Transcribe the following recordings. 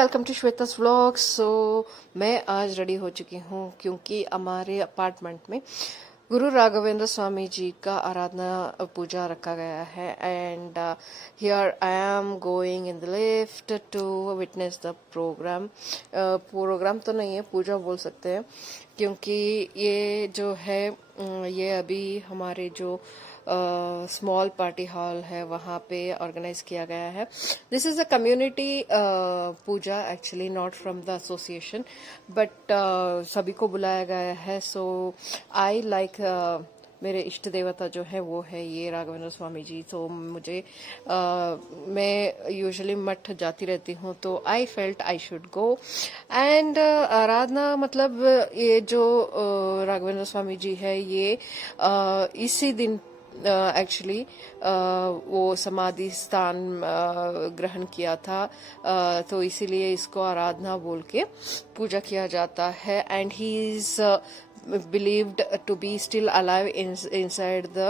Welcome to श्वेता's vlog. मैं आज ready हो चुकी हूँ क्योंकि हमारे अपार्टमेंट में गुरु राघवेंद्र स्वामी जी का आराधना पूजा रखा गया है and here I am going in the lift to witness the programme. Programme तो नहीं है, पूजा बोल सकते हैं, क्योंकि ये जो है ये अभी हमारे जो स्मॉल पार्टी हॉल है वहाँ पे ऑर्गेनाइज किया गया है। This is a community puja, actually not from the association, but सभी को बुलाया गया है। सो आई लाइक मेरे इष्ट देवता जो है वो है ये राघवेंद्र स्वामी जी। तो मुझे मैं यूजुअली मठ जाती रहती हूँ, तो I felt I should go and आराधना मतलब ये जो राघवेंद्र स्वामी जी है ये इसी दिन एक्चुअली वो समाधि स्थान ग्रहण किया था, तो इसीलिए इसको आराधना बोल के पूजा किया जाता है। And he is believed to be still alive inside the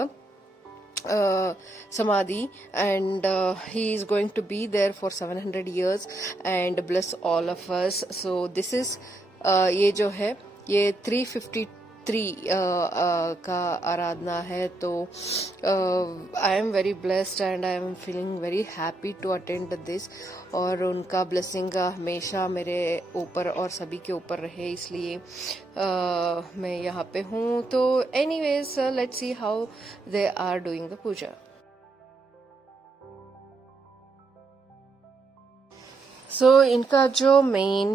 samadhi, and he is going to be there for 700 years and bless all of us. So this is ये जो है ये 353 का आराधना है। तो I am very blessed and I am feeling very happy to attend this, और उनका ब्लेसिंग हमेशा मेरे ऊपर और सभी के ऊपर रहे, इसलिए मैं यहाँ पे हूँ। तो anyways let's see how they are doing the puja. इनका जो मेन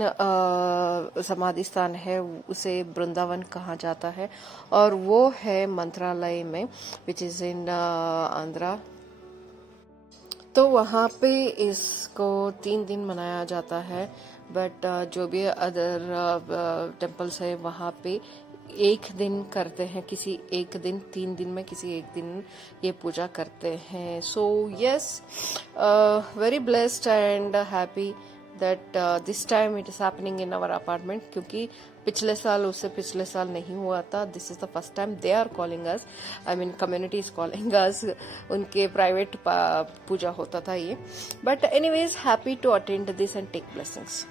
समाधि स्थान है उसे वृंदावन कहा जाता है, और वो है मंत्रालय में, विच इज इन आंध्रा। तो वहाँ पे इसको 3 दिन मनाया जाता है, बट जो भी अदर टेम्पल्स है वहाँ पे 1 दिन करते हैं, किसी एक दिन, 3 दिन में किसी एक दिन ये पूजा करते हैं। So yes, very blessed and happy that this time it is happening in our apartment, क्योंकि पिछले साल उससे पिछले साल नहीं हुआ था। This is the first time they are calling us, I mean community is calling us. उनके प्राइवेट पूजा होता था ये, but anyways happy to attend this and take blessings.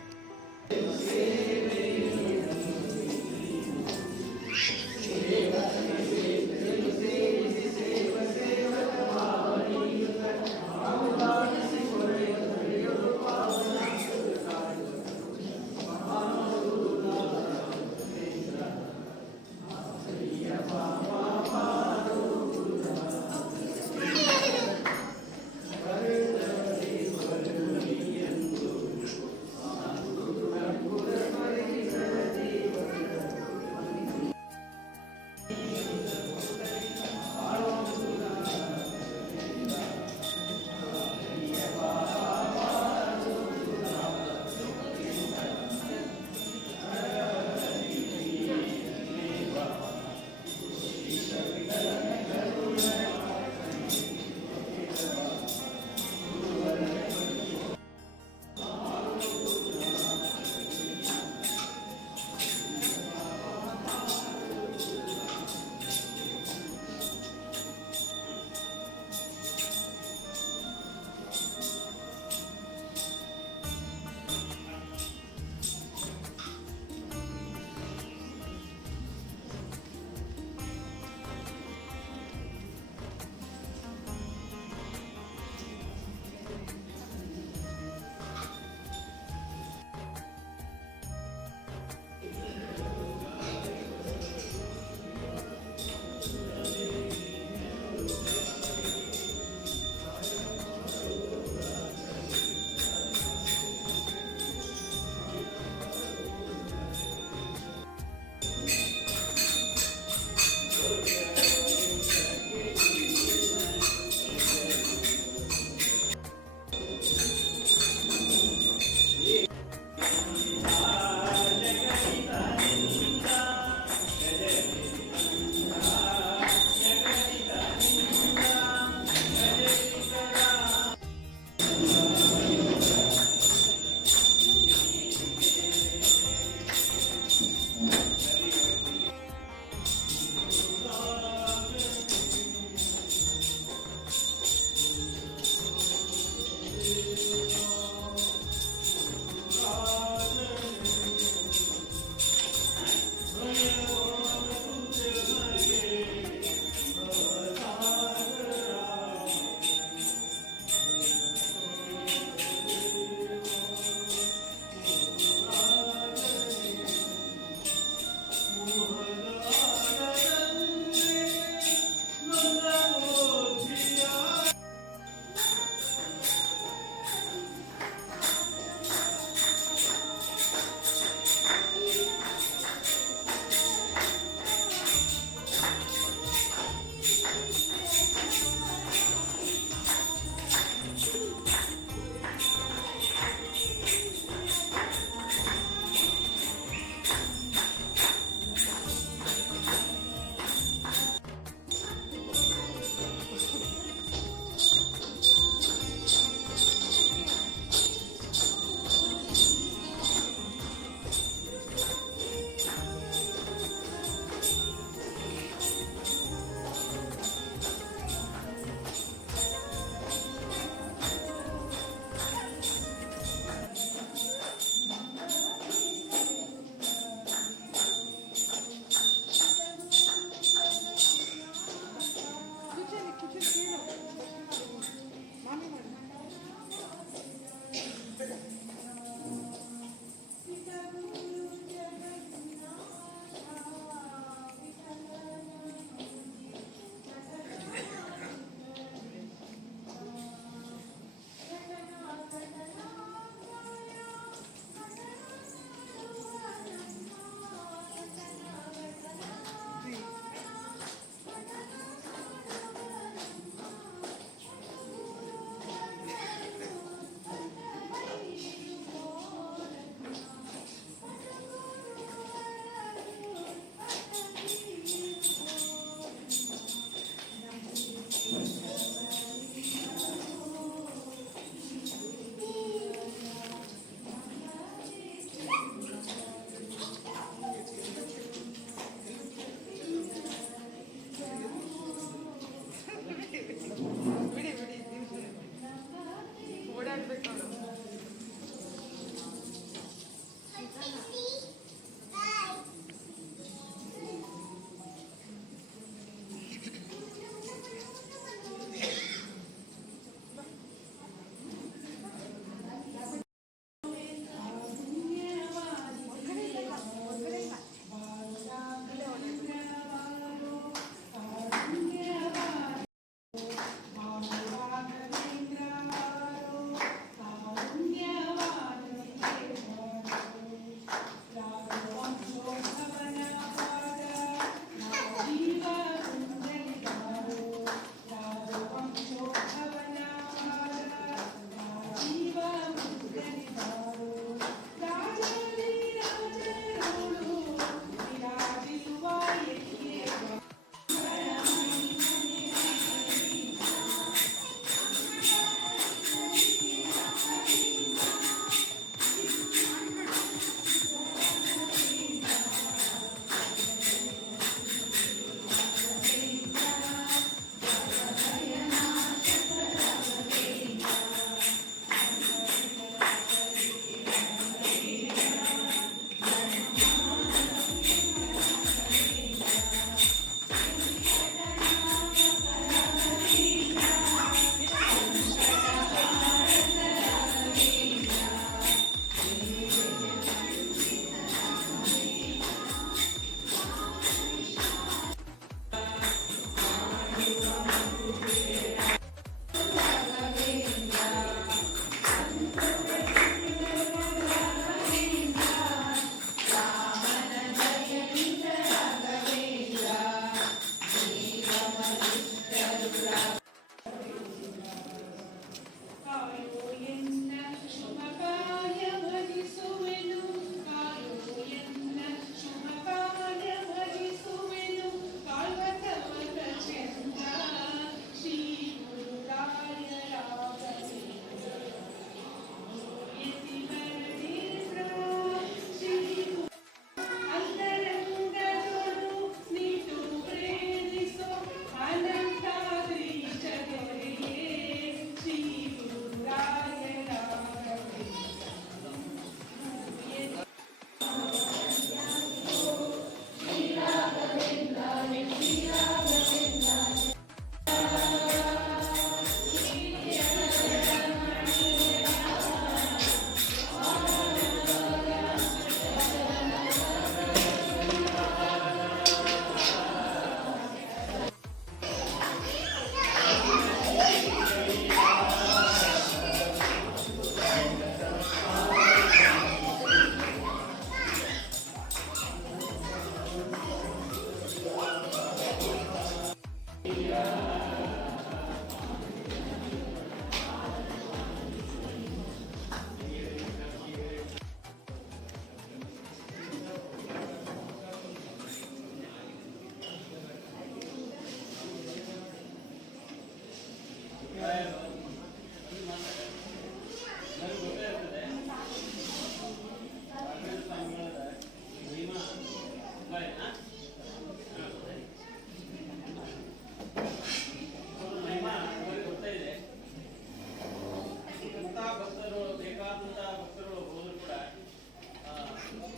ಭಕ್ತರು ಬೇಕಾದಂಥ ಭಕ್ತರು ಹೋದ್ರು ಕೂಡ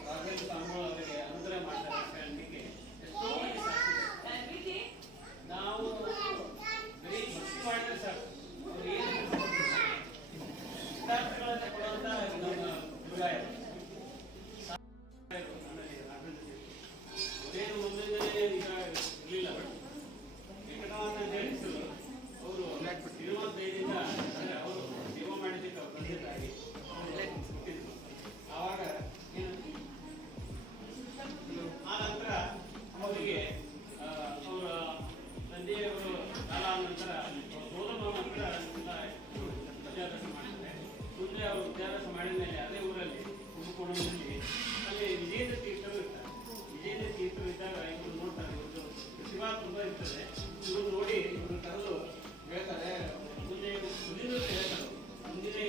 ರಾಘವೇಂದ್ರ ಸ್ವಾಮಿಗಳು ಅವರಿಗೆ ಅನುಗ್ರಹ ಮಾಡ್ತಾರೆ ಅನ್ನಲಿಕ್ಕೆ ಎಷ್ಟೋ ಮಂದಿ ಸಾಕ್ಷಿ. ನಾವು ಬರೀ ಭಕ್ತಿ ಮಾಡಿದ್ರೆ ಸಾಕು, ಅವ್ರು ಏನು ಸಿದ್ಧಾರ್ಥಗಳನ್ನು ಕೊಡುವಂಥ ನಮ್ಮ ಗುರುರಾಯ ಅದೇನು ಮುಂದೆ ಈಗ ಇರಲಿಲ್ಲ. ವೆಂಕಟನಾಥ ಜೈನಿಸರು ಅವರು ತಿರುವತ್ತೈದಿಂದ ಅಂದರೆ ಅವರು ಸೇವೆ ಮಾಡಿದ್ದಕ್ಕೆ ಅವ್ರು ಬಂದಿದ್ದಾಗಿ ಹುಟ್ಟಿದ್ರು. ಆವಾಗ ಆ ನಂತರ ಅವರಿಗೆ ಅವರ ತಂದೆಯವರು ಕಾಲ ನಂತರ ಸೋದರ ನಂತರ ವಿದ್ಯಾಭ್ಯಾಸ ಮಾಡ್ತಾರೆ. ಮುಂದೆ ಅವರು ವಿದ್ಯಾಭ್ಯಾಸ ಮಾಡಿದ ಮೇಲೆ ಅದೇ ಊರಲ್ಲಿ ಹುಡುಕೋಣದಲ್ಲಿ ಅಲ್ಲಿ ವಿಜೇಂದ್ರ ತೀರ್ಥರು ಇರ್ತಾರೆ. ವಿಜೇಂದ್ರ ತೀರ್ಥರು ಇದ್ದಾಗ ಇವರು ನೋಡ್ತಾರೆ, ಇವ್ರದ್ದು ಪ್ರತಿಭಾ ತುಂಬ ಇರ್ತದೆ. ಇವರು ನೋಡಿ ಇವರು ಕರೆದು ಹೇಳ್ತಾರೆ, ಮುಂದೆ ಮುಂದಿನ ಹೇಳ್ತಾರೆ, ಮುಂದೆ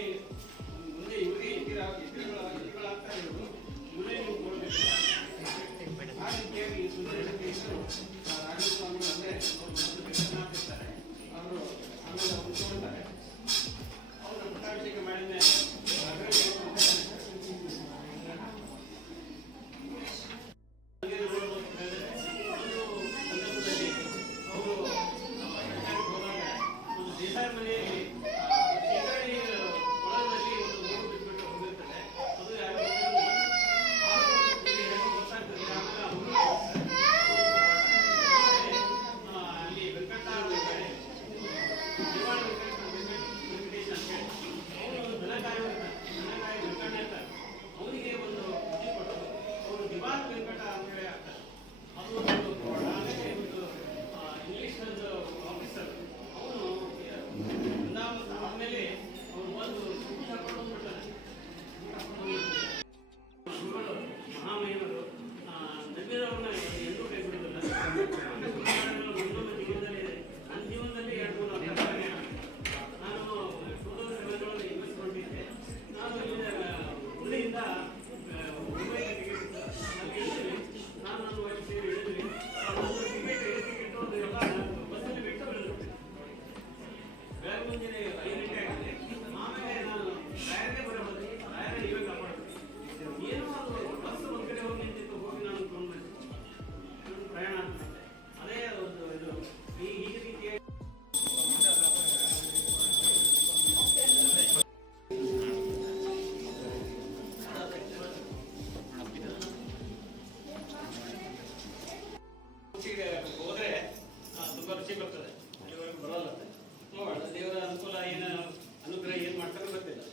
ಇವರಿಗೆ ಎದುರುಗಳಾಗ್ತಾರೆ, ಇವರೇ ನೀವು ಕೊಡಬೇಕು. ಆ ರೀತಿಯಾಗಿ ಸುಂದರ ತೀರ್ಥರು ರಾಘವೇಂದ್ರ ಸ್ವಾಮಿಗಳು ಅಂದರೆ ಇರ್ತಾರೆ. ಅವರು ಆಮೇಲೆ ಅವರು ತಗೊಳ್ತಾರೆ. ಅವರು ಪಟ್ಟಾಭಿಷೇಕ ಮಾಡಿದ ಮೇಲೆ ಅವರಿಗೆ ಒಂದು ಬುದ್ಧಿ ಕೊಟ್ಟು ಅವರು ದಿವಾನ್ ವೆಂಕಟ ಅಂತೇಳಿ ಆಗ್ತಾರೆ. ಅದು ಆಮೇಲೆ ಒಂದು ಇಂಗ್ಲಿಷ್ ಆಫೀಸರ್ ಅವನು ಆದಮೇಲೆ ಅವನು ಒಂದು ತಗೊಂಡ್ಬಿಡ್ತಾನೆ. ಮಹಾಮಹಿಮರು ನವೀನವ್ರನ್ನ ಎಲ್ಲೂ ಕೈ ಬಿಡೋದಿಲ್ಲ. ಒಂದೊಂದು ಜೀವನದಲ್ಲಿ ಇದೆ. ನನ್ನ ಜೀವನದಲ್ಲಿ 2-3 ನಾನು 2007 ಇನ್ವೆಸ್ಟ್ಮೆಂಟಿದ್ದೆ. ನಾನು ಹುಬ್ಳಿಯಿಂದ ಮುಂಬೈಗೆ ಟಿಕೆಟ್ ನಾನು ನನ್ನ ವಯಸ್ಸು ಸೇರಿ ಹೇಳಿದ್ವಿ. ಒಂದು ಟಿಕೆಟ್ ಒಂದು ಎಲ್ಲ ಬಸ್ಸಲ್ಲಿ ಬಿಟ್ಟು ಬೆಳೆದ್ಬಿಟ್ಟೆ. ಬೆಳಗ್ಗೆ ಮುಂಜಾನೆ 5 ಗಂಟೆ ಆಗಿದೆ. ಆಮೇಲೆ ನಾನು ರಾಯರೇ ಬರೋದು, ರಾಯರೇ ನೀವೇ ಕಾಪಾಡೋದು. ಏನೋ ಅದು ಬಸ್ ಒಂದು ಕಡೆ ಹೋಗಿ ನಿಂತಿತ್ತು, ಹೋಗಿ ನಾನು ಕೊಂಡು ಪ್ರಯಾಣ ಆಗ್ತಿದ್ದೆ. ಅದೇ ಒಂದು ಇದು ಈ ರೀತಿಯ ಹೋದ್ರೆ ತುಂಬಾ ರುಚಿ ಬರ್ತದೆ. ಅಲ್ಲಿವರೆಗೂ ಬರೋಲ್ಲ. ನೋಡೋಣ ದೇವರ ಅನುಕೂಲ ಏನು ಅನುಗ್ರಹ ಏನು ಮಾಡ್ತಾರೆ ಗೊತ್ತಿಲ್ಲ.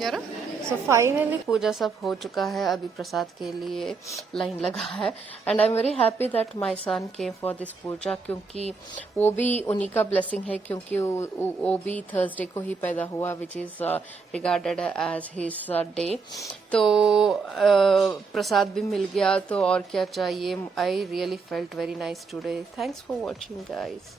यार सो फाइनली पूजा सब हो चुका है, अभी प्रसाद के लिए लाइन लगा है and I am very happy that my son came for this puja, क्योंकि वो भी उन्हीं का ब्लेसिंग है, क्योंकि वो भी थर्सडे को ही पैदा हुआ which is regarded as his day. तो प्रसाद भी मिल गया, तो और क्या चाहिए। I really felt very nice today. Thanks for watching guys.